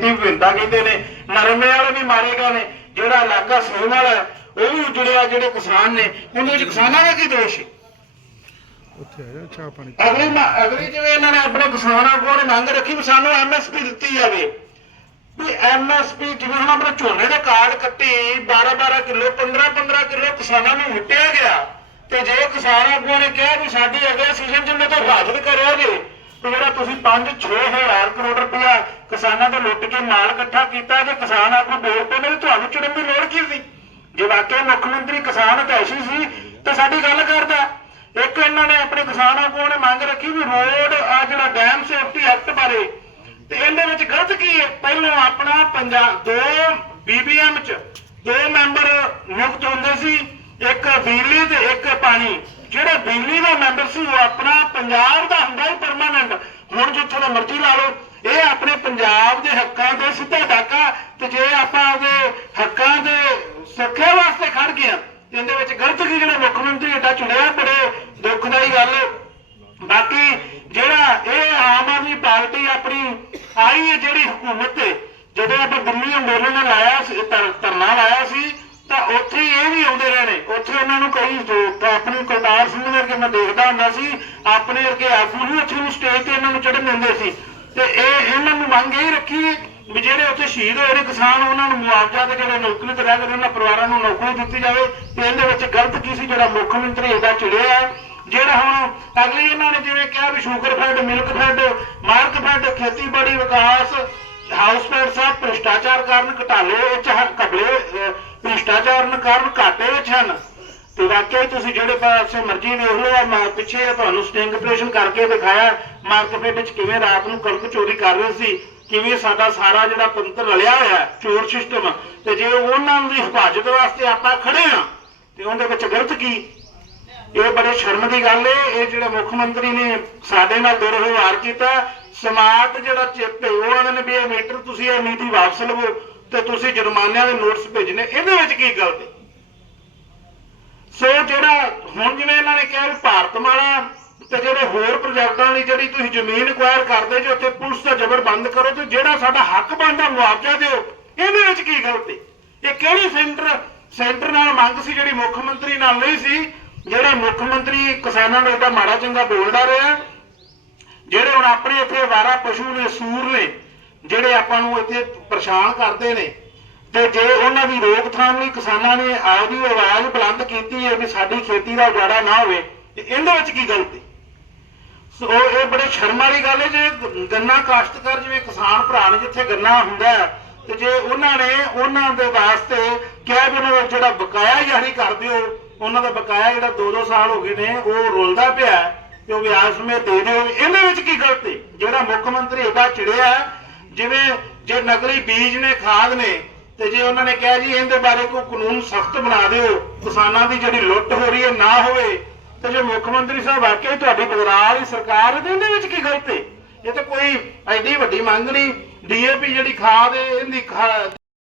ਖੇਤੀ ਵਿਭਿੰਨਤਾ ਕਹਿੰਦੇ ਨੇ ਨਰਮੇ ਵਾਲੇ ਵੀ ਮਾਰੇ ਗਏ ਨੇ ਜਿਹੜਾ ਇਲਾਕਾ ਸੇਮ ਵਾਲਾ ਉਹ ਵੀ ਉਜੜਿਆ ਜਿਹੜੇ ਕਿਸਾਨ ਨੇ ਉਹਦੇ ਵਿੱਚ ਕਿਸਾਨਾਂ ਦਾ ਕੀ ਦੋਸ਼ ਹੈ? ਉੱਥੇ ਆ ਜਾ ਚਾਹ ਪਾਣੀ ਅਗਲੀ ਮ- ਅਗਲੀ ਜਿਵੇਂ ਇਹਨਾਂ ਨੇ ਆਪਣੇ ਕਿਸਾਨਾਂ ਕੋਲ ਮੰਗ ਰੱਖੀ ਵੀ ਸਾਨੂੰ ਐਮਐਸਪੀ ਦਿੱਤੀ ਜਾਵੇ। ਵੀ ਐਮਐਸਪੀ ਜਿਵੇਂ ਹੁਣ ਆਪਣੇ ਝੋਨੇ ਦੇ ਕਾਰਡ ਕੱਟੀ 12 12 ਕਿਲੋ 15 15 ਕਿਲੋ ਕਿਸਾਨਾਂ ਨੂੰ ਵੁੱਟਿਆ ਗਿਆ। ਤੇ ਜੇ ਕਿਸਾਨ ਆਗੂਆਂ ਨੇ ਕਿਹਾ ਵੀ ਸਾਡੀ ਅਗਲੇ ਸੀਜ਼ਨ 'ਚ ਮੇਰੇ ਤੋਂ ਹਿਫਾਜ਼ਤ ਕਰਿਆ ਜੇ ਤੁਸੀਂ 5 6000 ਕਰੋੜ ਰੁਪਇਆ ਕਿਸਾਨਾਂ ਤੋਂ ਲੁੱਟ ਕੇ ਮਾਲ ਇਕੱਠਾ ਕੀਤਾ ਤੇ ਕਿਸਾਨ ਆਪ ਨੂੰ ਬੋਲ ਪਏ ਨੇ ਤੁਹਾਨੂੰ ਚੁਣਨ ਦੀ ਲੋੜ ਕੀ ਸੀ? ਜੇ ਵਾਕਿਆ ਮੁੱਖ ਮੰਤਰੀ ਕਿਸਾਨ ਹਿਤੈਸ਼ੀ ਸੀ, ਤਾਂ ਸਾਡੀ ਗੱਲ ਕਰਦਾ। ਇੱਕ ਇਹਨਾਂ ਨੇ ਆਪਣੇ ਕਿਸਾਨ ਆਗੂਆਂ ਨੇ ਮੰਗ ਰੱਖੀ ਵੀ ਰੋਡ, ਆ ਜਿਹੜਾ ਡੈਮ ਸੇਫਟੀ ਐਕਟ ਬਾਰੇ। ਤੇ ਇਹਦੇ ਵਿੱਚ ਗਲਤ ਕੀ ਹੈ? ਪਹਿਲਾਂ ਆਪਣਾ ਪੰਜਾਬ ਦੋ ਬੀਬੀਐਮ ਚ ਦੋ ਮੈਂਬਰ ਨਿਯੁਕਤ ਹੁੰਦੇ ਸੀ, ਇੱਕ ਬਿਜਲੀ ਤੇ ਇੱਕ ਪਾਣੀ। ਜਿਹੜਾ ਬਿਜਲੀ ਦਾ ਮੈਂਬਰ ਸੀ, ਉਹ ਆਪਣਾ ਪੰਜਾਬ ਦਾ ਹੁੰਦਾ ਹੀ ਪਰਮਾਨੈਂਟ ਹੁਣ ਜਿੱਥੇ ਦਾ ਮਰਜ਼ੀ ਲਾ ਲਓ ਇਹ ਆਪਣੇ ਪੰਜਾਬ ਦੇ ਹੱਕਾਂ ਦੇ ਸਿੱਧਾ ਡਾਕਾ ਤੇ ਜੇ ਆਪਾਂ ਉਹਦੇ ਹੱਕਾਂ ਦੇ ਸੁਰੱਖਿਆ ਵਾਸਤੇ ਖੜ ਗਏ ਹਾਂ, ਇਹਦੇ ਵਿੱਚ ਗਲਤ ਕੀ ਜਿਹੜਾ ਮੁੱਖ ਮੰਤਰੀ ਏਡਾ ਚੁਣਿਆ ਬੜੇ ਦੁੱਖਦਾਈ ਗੱਲ। ਬਾਕੀ ਜਿਹੜਾ ਇਹ ਆਮ ਆਦਮੀ ਪਾਰਟੀ ਆਪਣੀ ਆਈ ਹੈ ਜਿਹੜੀ ਹਕੂਮਤ ਤੇ ਜਦੋਂ ਆਪਾਂ ਦਿੱਲੀ ਅੰਦੋਲਨ ਲਾਇਆ ਸੀ ਧਰਨਾ ਲਾਇਆ ਸੀ ਤਾਂ ਉੱਥੇ ਇਹ ਵੀ ਆਉਂਦੇ ਰਹੇ ਨੇ। ਉੱਥੇ ਉਹਨਾਂ ਨੂੰ ਕਈ ਜੋ- ਆਪਣੀ ਕਰਤਾਰ ਸਿੰਘ ਵਰਗੇ ਮੈਂ ਦੇਖਦਾ ਹੁੰਦਾ ਸੀ ਆਪਣੇ ਵਰਗੇ ਆਗੂ ਵੀ ਉੱਥੇ ਨੂੰ ਸਟੇਜ ਤੇ ਇਹਨਾਂ ਨੂੰ ਚੜ੍ਹਨ ਦਿੰਦੇ ਸੀ। ਤੇ ਇਹ ਇਹਨਾਂ ਨੂੰ ਮੰਗ ਇਹ ਰੱਖੀ ਵੀ ਜਿਹੜੇ ਉੱਥੇ ਸ਼ਹੀਦ ਹੋਏ ਨੇ ਕਿਸਾਨ, ਉਹਨਾਂ ਨੂੰ ਮੁਆਵਜ਼ਾ ਤੇ ਜਿਹੜੇ ਨੌਕਰੀ ਤੇ ਰਹਿ ਗਏ ਉਹਨਾਂ ਪਰਿਵਾਰਾਂ ਨੂੰ ਨੌਕਰੀ ਦਿੱਤੀ ਜਾਵੇ। ਤੇ ਇਹਦੇ ਵਿੱਚ ਗਲਤ ਕੀ ਸੀ? ਜਿਹੜਾ ਮੁੱਖ ਮੰਤਰੀ ਇਹਦਾ ਚਿੜਿਆ ਹੈ ਜਿਹੜਾ ਹੁਣ ਅਗਲੀ ਇਹਨਾਂ ਨੇ ਜਿਵੇਂ ਕਿਹਾ ਵੀ sugar fed, milk fed, mark fed, ਖੇਤੀਬਾੜੀ ਵਿਕਾਸ, ਹਾਊਸ ਫੈਡ ਸਭ ਭ੍ਰਿਸ਼ਟਾਚਾਰ ਕਾਰਨ ਘਟਾਲੇ ਵਿੱਚ ਹਨ ਕਬਲੇ ਭ੍ਰਿਸ਼ਟਾਚਾਰ ਕਾਰਨ ਘਾਟੇ ਵਿੱਚ ਹਨ। ਤੇ ਵਾਕਿਆ ਤੁਸੀਂ ਜਿਹੜੇ ਪਾਸੇ ਮਰਜ਼ੀ ਵੇਖ ਲਓ ਆ ਮੈਂ ਪਿੱਛੇ ਤੁਹਾਨੂੰ ਸਟਿੰਗ ਆਪਰੇਸ਼ਨ ਕਰਕੇ ਦਿਖਾਇਆ। ਮਾਰਕੀਟ ਵਿੱਚ ਕਿਵੇਂ ਰਾਤ ਨੂੰ ਕਣਕ ਚੋਰੀ ਕਰ ਰਹੇ ਸੀ, ਕਿਵੇਂ ਸਾਡਾ ਸਾਰਾ ਜਿਹੜਾ ਤੰਤਰ ਰਲਿਆ ਹੋਇਆ ਚੋਰ ਸਿਸਟਮ ਤੇ ਜੇ ਉਹਨਾਂ ਦੀ ਹਿਫਾਜ਼ਤ ਵਾਸਤੇ ਆਪਾਂ ਖੜੇ ਆ ਤੇ ਉਹਦੇ ਵਿੱਚ ਗਲਤ ਕੀ? ਇਹ ਬੜੇ ਸ਼ਰਮ ਦੀ ਗੱਲ ਏ, ਇਹ ਜਿਹੜੇ ਮੁੱਖ ਮੰਤਰੀ ਨੇ ਸਾਡੇ ਨਾਲ ਦੁਰਵਿਵਹਾਰ ਕੀਤਾ ਸਮਾਰਟ ਜਿਹੜਾ ਚਿੱਪ ਹੈ ਨੇ ਵੀ ਇਹ ਮੀਟਰ ਤੁਸੀਂ ਇਹ ਨੀਤੀ ਵਾਪਸ ਲਵੋ, ਤੇ ਤੁਸੀਂ ਜੁਰਮਾਨਿਆਂ ਦੇ ਨੋਟਿਸ ਭੇਜਣੇ, ਇਹਦੇ ਵਿੱਚ ਕੀ ਗਲਤ ਹੈ ਸੋ ਜਿਹੜਾ ਹੁਣ ਜਿਵੇਂ ਇਹਨਾਂ ਨੇ ਕਿਹਾ ਵੀ ਭਾਰਤਮਾਲਾ ਤੇ ਜਿਹੜੇ ਹੋਰ ਪ੍ਰੋਜੈਕਟਾਂ ਲਈ ਜਿਹੜੀ ਤੁਸੀਂ ਜ਼ਮੀਨ ਐਕਵਾਇਰ ਕਰਦੇ ਜੋ, ਉੱਥੇ ਪੁਲਿਸ ਦਾ ਜ਼ਬਰ ਬੰਦ ਕਰੋ ਤੇ ਜਿਹੜਾ ਸਾਡਾ ਹੱਕ ਬਣਦਾ ਮੁਆਵਜ਼ਾ ਦਿਓ, ਇਹਦੇ ਵਿੱਚ ਕੀ ਗਲਤੀ ਇਹ ਕਿਹੜੀ ਸੈਂਟਰ ਸੈਂਟਰ ਨਾਲ ਮੰਗ ਸੀ ਜਿਹੜੀ ਮੁੱਖ ਮੰਤਰੀ ਨਾਲ ਨਹੀਂ ਸੀ? ਜਿਹੜਾ ਮੁੱਖ ਮੰਤਰੀ ਕਿਸਾਨਾਂ ਨੂੰ ਏਡਾ ਮਾੜਾ ਚੰਗਾ ਬੋਲਦਾ ਰਿਹਾ, ਜਿਹੜੇ ਹੁਣ ਆਪਣੇ ਇੱਥੇ ਵਾਰਾ ਪਸ਼ੂ ਨੇ, ਸੂਰ ਨੇ, ਜਿਹੜੇ ਆਪਾਂ ਨੂੰ ਇੱਥੇ ਪਰੇਸ਼ਾਨ ਕਰਦੇ ਨੇ ਤੇ ਜੇ ਉਹਨਾਂ ਦੀ ਰੋਕਥਾਮ ਲਈ ਕਿਸਾਨਾਂ ਨੇ ਆਪਦੀ ਆਵਾਜ਼ ਬੁਲੰਦ ਕੀਤੀ ਹੈ ਵੀ ਸਾਡੀ ਖੇਤੀ ਦਾ ਉਜਾੜਾ ਨਾ ਹੋਵੇ, ਤੇ ਇਹਦੇ ਵਿੱਚ ਕੀ ਗਲਤੀ? ਸੋ ਇਹ ਬੜੇ ਸ਼ਰਮ ਵਾਲੀ ਗੱਲ ਹੈ ਜੇ ਗੰਨਾ ਕਾਸ਼ਤਕਾਰ ਜਿਵੇਂ ਕਿਸਾਨ ਭਰਾ ਨੇ ਜਿੱਥੇ ਗੰਨਾ ਹੁੰਦਾ ਤੇ ਜੇ ਉਹਨਾਂ ਨੇ ਉਹਨਾਂ ਦੇ ਵਾਸਤੇ ਕਿਹਾ ਵੀ ਉਹਨਾਂ ਦਾ ਜਿਹੜਾ ਬਕਾਇਆ ਜਾਰੀ ਕਰ ਦਿਓ ਉਹਨਾਂ ਦਾ ਬਕਾਇਆ ਜਿਹੜਾ 2-2 ਸਾਲ ਹੋ ਗਏ ਨੇ, ਉਹ ਰੁਲਦਾ ਪਿਆ ਤੇ ਉਹ ਵਿਆਜ ਸਮੇਤ ਦੇ ਦਿਓ। ਇਹਦੇ ਵਿੱਚ ਕੀ ਗਲਤੀ? ਜਿਹੜਾ ਮੁੱਖ ਮੰਤਰੀ ਇਹਦਾ ਚਿੜਿਆ ਜਿਵੇਂ ਜੇ ਨਕਲੀ ਬੀਜ ਨੇ, ਖਾਦ ਨੇ ਤੇ ਜੇ ਉਹਨਾਂ ਨੇ ਕਿਹਾ ਜੀ ਇਹਦੇ ਬਾਰੇ ਕੋਈ ਕਾਨੂੰਨ ਸਖਤ ਬਣਾ ਦਿਓ, ਕਿਸਾਨਾਂ ਦੀ ਜਿਹੜੀ ਲੁੱਟ ਹੋ ਰਹੀ ਹੈ ਨਾ ਹੋਵੇ, ਤੇ ਜੇ ਮੁੱਖ ਮੰਤਰੀ ਸਾਹਿਬ ਵਾਕਈ ਤੁਹਾਡੀ ਬਦਲਾਅ ਵਾਲੀ ਸਰਕਾਰ ਹੈ, ਤੇ ਇਹਦੇ ਵਿੱਚ ਕੀ ਗਲਤੀ ਇਹ ਤਾਂ ਕੋਈ ਐਡੀ ਵੱਡੀ ਮੰਗ ਨਹੀਂ। ਡੀਏਪੀ ਜਿਹੜੀ ਖਾਦ ਹੈ, ਇਹਦੀ ਖਾ-